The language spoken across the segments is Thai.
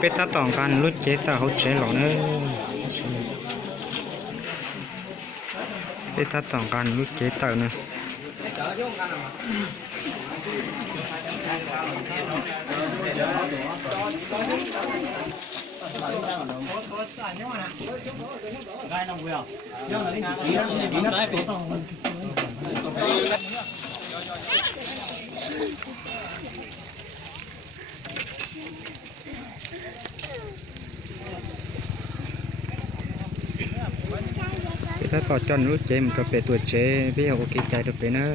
biết ta tổng can lúc chế ta hỗ trợ lỏng nữa biết ta tổng can lúc chế ta nữaถ้าต่อจอนรู้เจมันก็เป็นตัวเจพี่เอาโอเคใจตัวเป็นนะ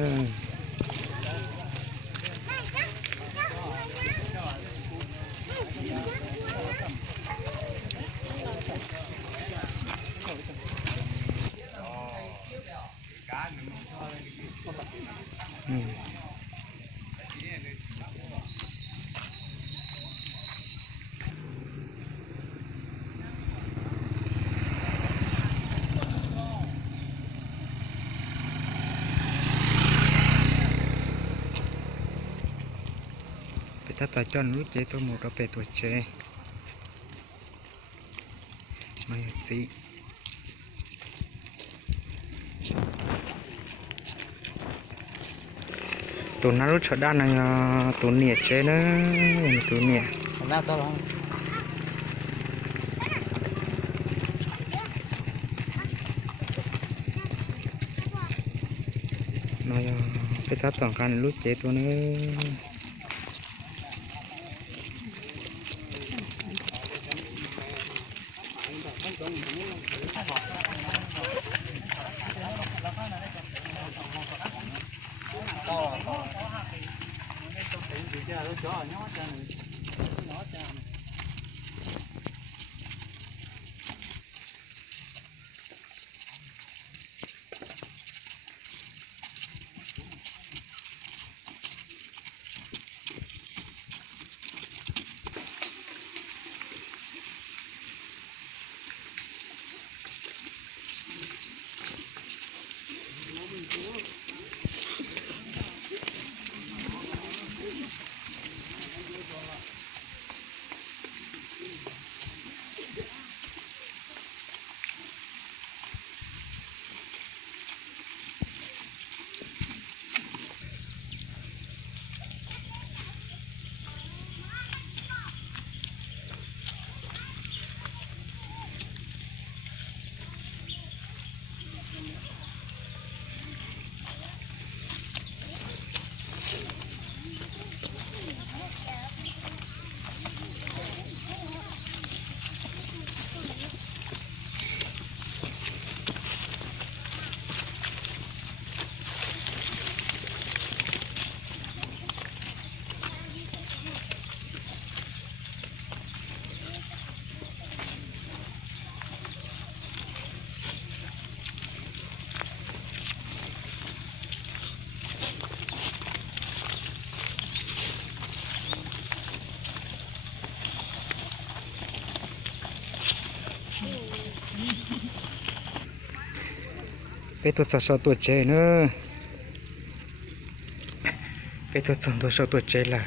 ถ้าต่อจอนรู้เจตัวหมดก็เป็นตัวเจไม่สิตัวนั้นรู้ชดด้านนั้นตัวเนี่ยเจนะตัวเนี่ยน่าตัวละน้อยไปถ้าต้องการรู้เจตัวนี้ไปตัวสอบตัวเจเนอะไปตัวสอบตัวเจล่ะ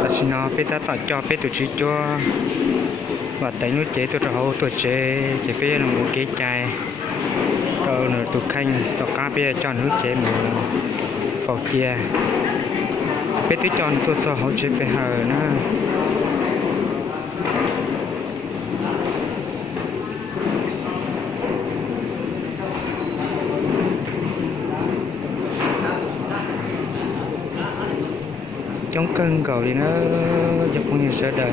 แต่ฉันเอาไปตัดต่อจอไปตัวชี้จัวว่าแต่นู้นเจ๊ตัวเราตัวเจ๊ไปยังโอเคใจตัวหนูตัวขันตัวกาไปจอนนู้นเจ๊หมูฝอกเจียไปตัวจอนตัวสาวเจ๊ไปหานะ chống cân cầu thì nó giúp con nhiều sợ đời.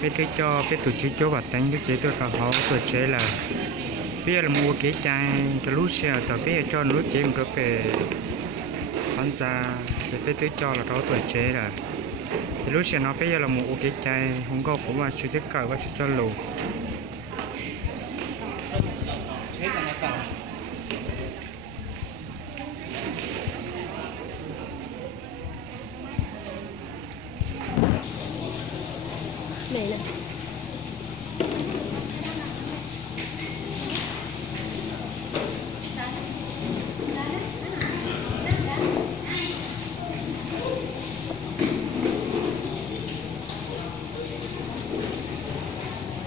Cái thứ cho cái tụi chỉ cho và đánh cái chế tôi cả họ tụi chế là bây giờ là mua cái chai cho lúc xe tao bây giờ cho lúc chế một cái về bán ra cái thứ cho là đó tụi chế là thì lúc xe nó bây giờ là mua cái chai không có cũng mà chưa thích cỡ và chưa cho lù này nè.